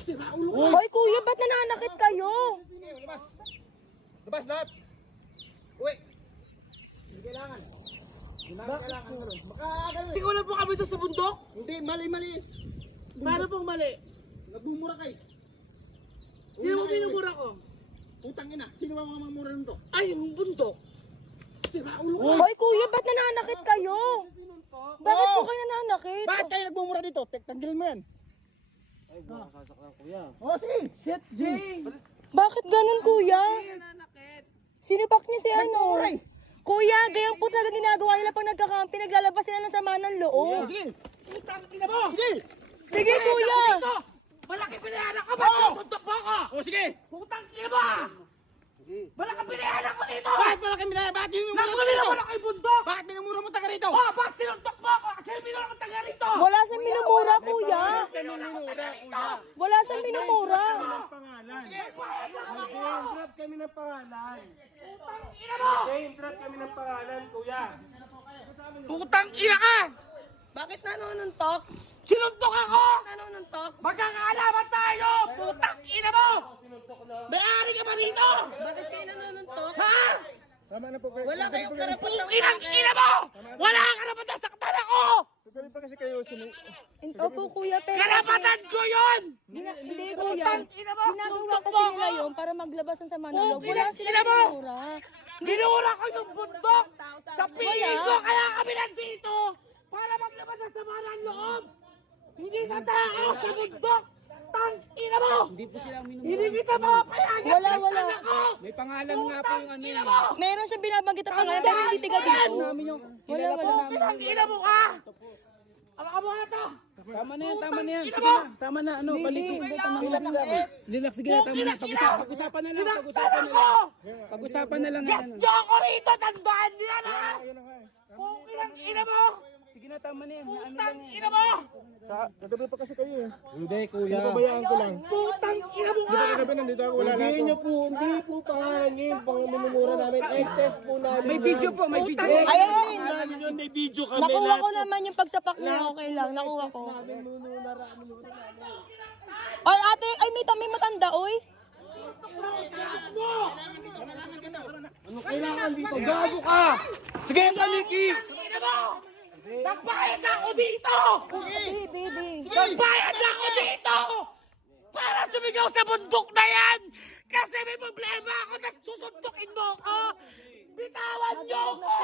Hoy kuya, ba't nananakit kayo? Labas! Labas lahat! Uwi! Hindi kailangan. Hindi namin kailangan. Makakagano Hindi ko lang po kami doon sa bundok. Hindi, mali-mali. Paano pong mali? Nagmumura kayo. Sino mo minumura ko? Putang ina. Sino ba mga mamura nito? Ay, yung bundok. Hoy kuya, ba't nananakit kayo? Bakit po kayo nananakit? Bakit kayo nagmumura dito? Tanggalin mo yan. Ay, baka sasaklan kuya. Oh, sige. Shit, Jay! Bakit ganun kuya? Nanakit. Sinibak niya si ano? Nagmumura eh. Kuya, gayang po talaga ginagawa nila pag nagkakampi, naglalabas sila ng sama ng loob. Sige. Putang ina mo! Sige. Sige kuya! Malaki pinayanan ko! Ba't yung bundok mo ako? Oh, sige. Putang ina mo! Malaki pinayanan ko dito! Bakit malaki minaya? Bakit yung mura Nakulil ako ng kay bundok! Bakit minumura mo taga rito? Oh, bakit sinuntok mo ako? Kasi minura ko taga rito! Wala siyang minumura kuya. Wala siyang minumura. Pangalan. Nag-drop kami ng pangalan. Ina mo! Nag-drop kami ng pangalan, kuya. Putang ina ka! Bakit nanonuntok? Sinuntok ako! Nanonuntok? Magkakaalaman tayo! Putang ina mo! May-ari ka ba dito? Bakit kayo nanonuntok? Ha? Tama na po kayo. Wala kayong karapatang Putang ina mo! Wala kang karapatan sa saktan ako! Tuloy pa kasi kayo. Opo kuya, pero... Karapatan ko yun! Hindi kuya. Putang ina mo! Ginagawa Sinuntok kasi mo nila ako! yun para maglabas ng sama ng loob. Wala Ina silang mo! minumura. Minura ko yung bundok! Sa piling ko kaya kami nandito! Para maglabas ng sama ng loob! Hindi sa tao sa bundok! Tang ina mo! Hindi po silang minumura. Hindi kita mapapayagan! Wala. Ako! May pangalan nga po yung ano Ina yun. mo! Meron siyang binabanggit at pangalan pero hindi tiga dito. Wala. Tang ina mo ka! Ang mo na to! Tama na yan, tama na yan. Ina Sige mo! na, tama na. Ano, balik. Relax lang. Relax, sige na, tama na. Pag-usapan na lang, pag-usapan na Ako! lang. Pag-usapan na lang. Yes, Joko rito! Tandaan niyo yan ha! Kung ilang ina mo! Sige na, tama na yan. Putang ina mo! Nagabi pa kasi kayo eh. Hindi, kuya. Pabayaan ko lang. Putang ina mo ka! Nagabi nandito ako. Wala na Hindi ako. niyo po, hindi po pangalan niyo yung pang minumura namin. Excess po namin. May video po, may video. Ayun din. Namin yun, may video kami. Nakuha ko naman yung pagsapak niya. Okay lang, nakuha ko. Ay ate, ay may matanda, oy. Ano kailangan dito? Gago ka! Sige, Maliki! Ina mo! Nagbayad ako dito! Baby. Nagbayad ako dito! Para sumigaw sa bundok na yan! Kasi may problema ako na susuntukin mo ko! Bitawan niyo ko!